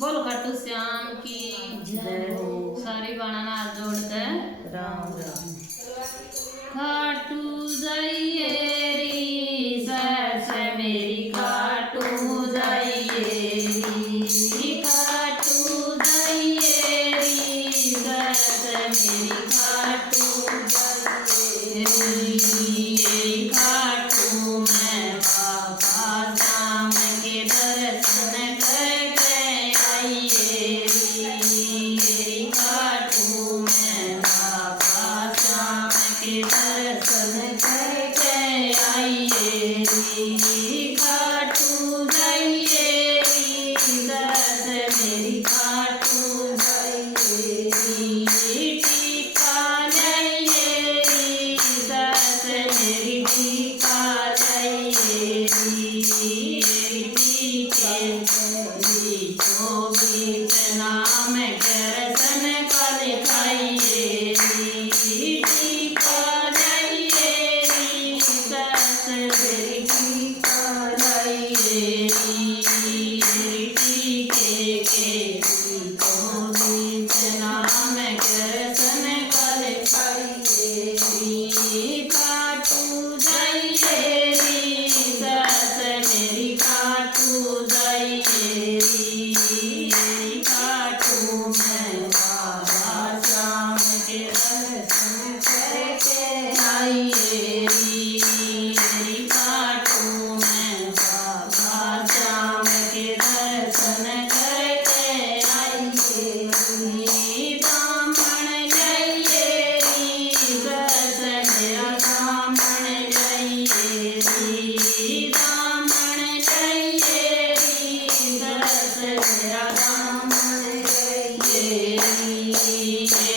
बोल खाटू श्याम की जय हो। सारी बाणा नाल जोड़ते राम राम। खाटू जाइए री सस मेरी खाटू जाइए री खाटू जाइए री सस मेरी खाटू जाइए री खाटू मैं बाबा श्याम के दर्शन करके आइए री खाटू मैं बाबा श्याम के दर्शन करके आइए री खाटू जाइए री दस मेरी खाटू जाइए री टीका जाइए री दस मेरी टीका जाइए री टीके जो बीच नाम दर्शन का दिखाइए री टीका जाइए री दस मेरी टीका जाइए री टीके जो बीच नाम दर्शन का दिखाइए री खाटू जाइए री दस मेरी खाटू जाइए री खाटू मैं बाबा श्याम के दर्शन करके आइए री खाटू मैं बाबा श्याम के दर्शन करके आइए री दामन जाइए री दस मेरा दामन जाइए री दामन जाइए री दस मेरा दामन जाइए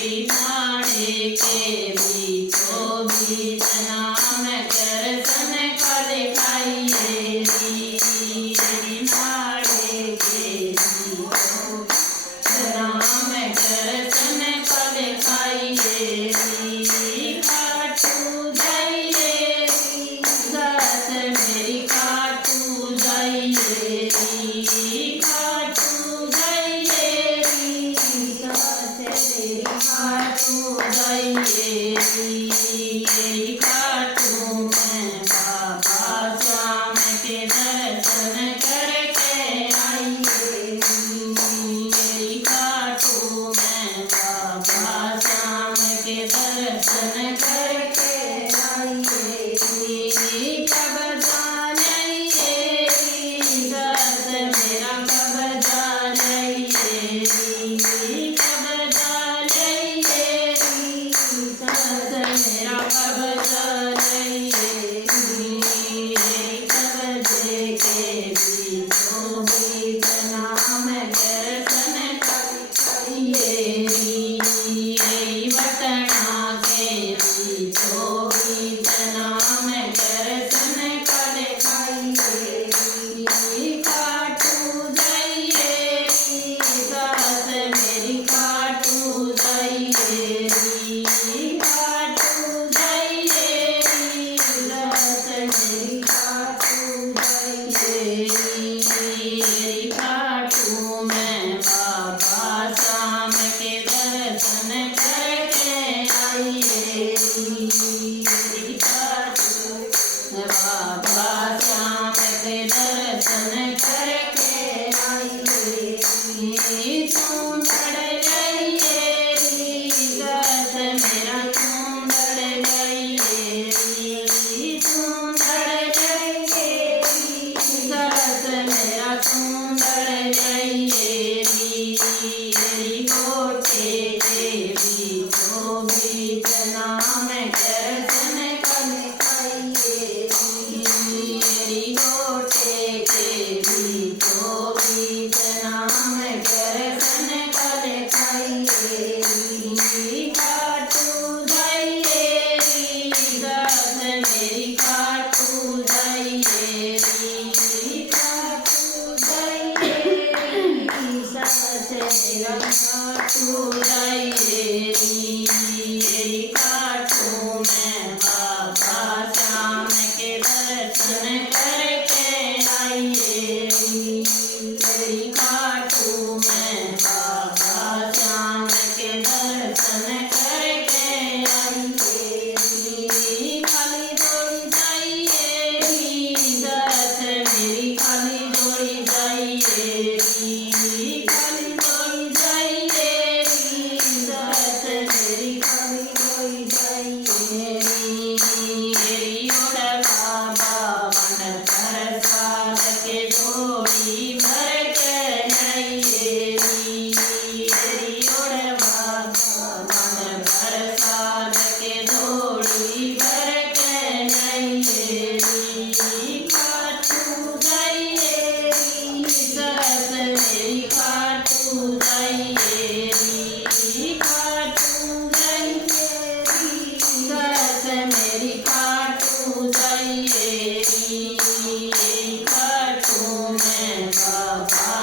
री नाड़े के बीचों बीच नाम दर्शन का दिखाइए री नाड़े के बीचों नाम दर्शन का दिखाइए री खाटू जाइए री दस मेरी खाटू जाइए री खाटू जाइए री दस मेरी खाटू जाइए री खाटू मैं बाबा श्याम के दर्शन करके आइए री खाटू मैं बाबा श्याम के दर्शन करके आइए री कब्जा जाइए री दस मेरा कब्जा जाइए री कब्जा जाइए री दस मेरा कब्जा जाइए री कब्जे के बीचों बीच नाम दर्शन करिए री बटना के बीचों बीच नाम दर्शन दिखाइए री खाटू जाइए री दस मेरी खाटू जाइए री खाटू जाइए री दस मेरी खाटू जाइए री खाटू मैं बाबा श्याम के दर्शन करके आइए री खाटू बाबा श्याम के दर्शन करके आइए सुंदर जाइए री दस मेरा सुंदर जाइए री सुंदर जाइए री दस मेरा सुंदर जाइए री गोटे के बीचों बीच नाम दर्शन का दिखाइए री गोटे के बीचों बीच नाम दर्शन का दिखाइए री खाटू जाइए री दस मेरी खाटू जाइए री खाटू जाइए री दस मेरा खाटू जाइए री खाटू मैं बाबा श्याम के दर्शन करके आइए री खाटू मैं जाइए री खाली कोई जाइए री सरस मेरी खाली कोई जाइए री ओड़ बाबा मन प्रसाद के झोली भर के जाइए री ओड़ बाबा मन प्रसाद के झोली भर के जाइए री खाटू जाइए री सरस मेरी खाटू जाइए री खाटू जाइए री सरस मेरी खाटू जाइए री खाटू में बाबा